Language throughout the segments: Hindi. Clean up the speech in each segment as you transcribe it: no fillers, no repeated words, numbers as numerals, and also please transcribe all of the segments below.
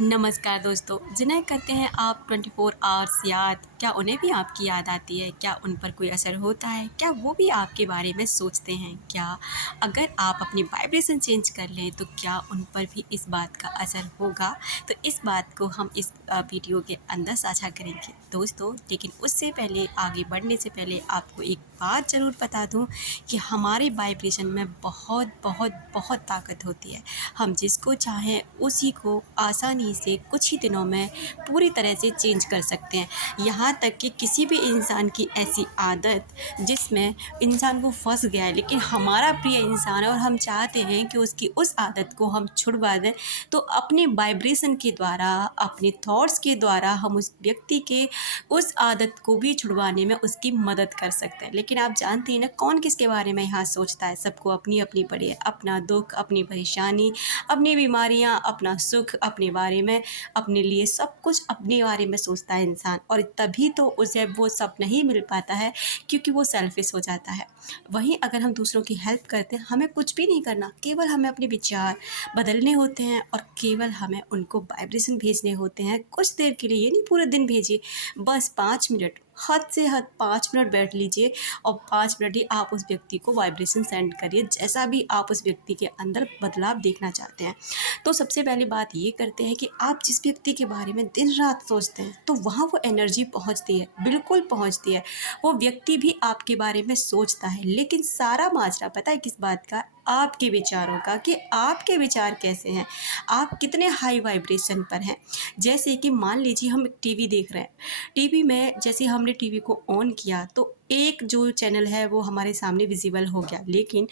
नमस्कार दोस्तों, जिन्हें करते हैं आप 24 आवर्स याद, क्या उन्हें भी आपकी याद आती है? क्या उन पर कोई असर होता है? क्या वो भी आपके बारे में सोचते हैं? क्या अगर आप अपनी वाइब्रेशन चेंज कर लें, तो क्या उन पर भी इस बात का असर होगा? तो इस बात को हम इस वीडियो के अंदर साझा करेंगे दोस्तों। लेकिन उससे पहले, आगे बढ़ने से पहले आपको एक बात ज़रूर बता दूँ कि हमारे वाइब्रेशन में बहुत बहुत बहुत ताकत होती है। हम जिसको चाहें उसी को आसानी से कुछ ही दिनों में पूरी तरह से चेंज कर सकते हैं। यहाँ तक कि किसी भी इंसान की ऐसी आदत जिसमें इंसान वो फँस गया है, लेकिन हमारा प्रिय इंसान है और हम चाहते हैं कि उसकी उस आदत को हम छुड़वा दें, तो अपने वाइब्रेशन के द्वारा, अपने थॉट्स के द्वारा हम उस व्यक्ति के उस आदत को भी छुड़वाने में उसकी मदद कर सकते हैं। लेकिन आप जानते हैं ना, कौन किसके बारे में यहाँ सोचता है? सबको अपनी-अपनी पड़ी है, अपना दुःख, अपनी परेशानी, अपनी बीमारियाँ, अपना सुख, अपने बारे में, अपने लिए सब कुछ अपने बारे में सोचता है इंसान, और तभी तो उसे वो सब नहीं मिल पाता है, क्योंकि वो सेल्फ़िश हो जाता है। वहीं अगर हम दूसरों की हेल्प करते हैं, हमें कुछ भी नहीं करना, केवल हमें अपने विचार बदलने होते हैं और केवल हमें उनको वाइब्रेशन भेजने होते हैं। कुछ देर के लिए, ये नहीं पूरे दिन भेजिए, बस 5 मिनट, हद से हद 5 मिनट बैठ लीजिए और 5 मिनट ही आप उस व्यक्ति को वाइब्रेशन सेंड करिए, जैसा भी आप उस व्यक्ति के अंदर बदलाव देखना चाहते हैं। तो सबसे पहली बात ये करते हैं कि आप जिस व्यक्ति के बारे में दिन रात सोचते हैं, तो वहाँ वो एनर्जी पहुँचती है, बिल्कुल पहुँचती है। वो व्यक्ति भी आपके बारे में सोचता है, लेकिन सारा माजरा पता है किस बात का? आपके विचारों का, कि आपके विचार कैसे हैं, आप कितने हाई वाइब्रेशन पर हैं। जैसे कि मान लीजिए हम टीवी देख रहे हैं, टीवी में जैसे हमने टीवी को ऑन किया तो एक जो चैनल है वो हमारे सामने विजिबल हो गया, लेकिन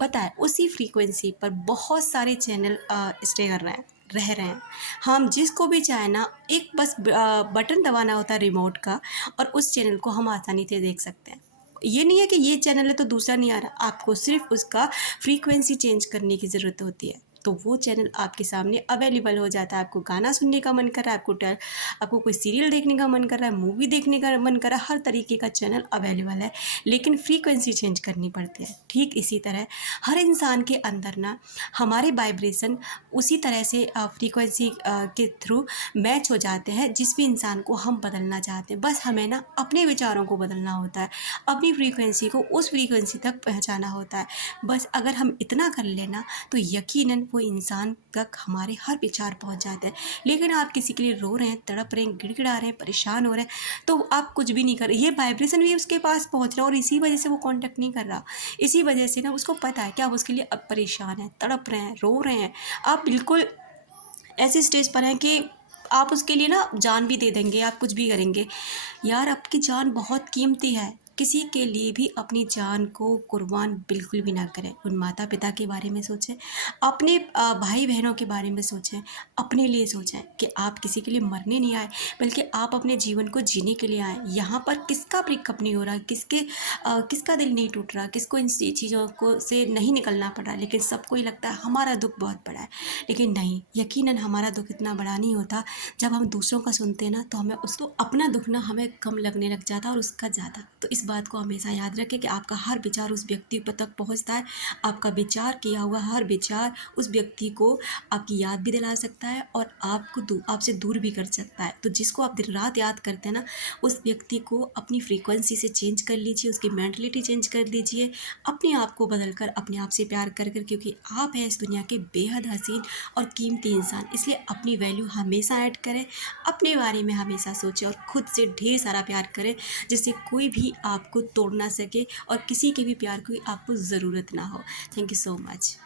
पता है उसी फ्रीक्वेंसी पर बहुत सारे चैनल स्टे कर रहे हैं, रह रहे हैं। हम जिसको भी चाहे ना, एक बस बटन दबाना होता है रिमोट का, और उस चैनल को हम आसानी से देख सकते हैं। ये नहीं है कि ये चैनल है तो दूसरा नहीं आ रहा, आपको सिर्फ उसका फ्रीक्वेंसी चेंज करने की ज़रूरत होती है, तो वो चैनल आपके सामने अवेलेबल हो जाता है। आपको गाना सुनने का मन कर रहा है, आपको कोई सीरियल देखने का मन कर रहा है, मूवी देखने का मन कर रहा है, हर तरीके का चैनल अवेलेबल है, लेकिन फ्रीक्वेंसी चेंज करनी पड़ती है। ठीक इसी तरह हर इंसान के अंदर ना हमारे वाइब्रेशन उसी तरह से फ्रीक्वेंसी के थ्रू मैच हो जाते हैं, जिस भी इंसान को हम बदलना चाहते हैं। बस हमें ना अपने विचारों को बदलना होता है, अपनी फ्रीक्वेंसी को उस फ्रीक्वेंसी तक पहुँचाना होता है। बस अगर हम इतना कर लेना, तो यकीनन वो इंसान तक हमारे हर विचार पहुँच जाते हैं। लेकिन आप किसी के लिए रो रहे हैं, तड़प रहे हैं, गिड़गिड़ा रहे हैं, परेशान हो रहे हैं, तो आप कुछ भी नहीं कर रहे, ये वाइब्रेशन भी उसके पास पहुँच रहा है और इसी वजह से वो कॉन्टैक्ट नहीं कर रहा। इसी वजह से ना उसको पता है कि आप उसके लिए अब परेशान हैं, तड़प रहे हैं, रो रहे हैं। आप बिल्कुल ऐसी स्टेज पर हैं कि आप उसके लिए ना जान भी दे देंगे, आप कुछ भी करेंगे। यार, आपकी जान बहुत कीमती है। किसी के लिए भी अपनी जान को कुर्बान बिल्कुल भी ना करें। उन माता-पिता के बारे में सोचें, अपने भाई-बहनों के बारे में सोचें, अपने लिए सोचें कि आप किसी के लिए मरने नहीं आए, बल्कि आप अपने जीवन को जीने के लिए आए। यहाँ पर किसका ब्रेकअप नहीं हो रहा, किसका दिल नहीं टूट रहा, किसको इन सी चीज़ों को से नहीं निकलना पड़ रहा, लेकिन सबको ही लगता है हमारा दुःख बहुत बड़ा है। लेकिन नहीं, यकीनन हमारा दुःख इतना बड़ा नहीं होता। जब हम दूसरों का सुनते हैं ना, तो हमें उसको अपना दुःख ना हमें कम लगने लग जाता है और उसका ज़्यादा। तो इस बात को हमेशा याद रखें कि आपका हर विचार उस व्यक्ति तक पहुँचता है। आपका विचार किया हुआ हर विचार उस व्यक्ति को आपकी याद भी दिला सकता है और आपसे दूर भी कर सकता है। तो जिसको आप दिन रात याद करते हैं ना, उस व्यक्ति को अपनी फ्रीक्वेंसी से चेंज कर लीजिए, उसकी मेंटलिटी चेंज कर दीजिए, अपने आप को बदल कर अपने आप से प्यार कर क्योंकि आप हैं इस दुनिया के बेहद हसीन और कीमती इंसान। इसलिए अपनी वैल्यू हमेशा ऐड करें, अपने बारे में हमेशा सोचें और खुद से ढेर सारा प्यार करें, जिससे कोई भी आपको तोड़ ना सके और किसी के भी प्यार की आपको ज़रूरत ना हो। Thank you so much.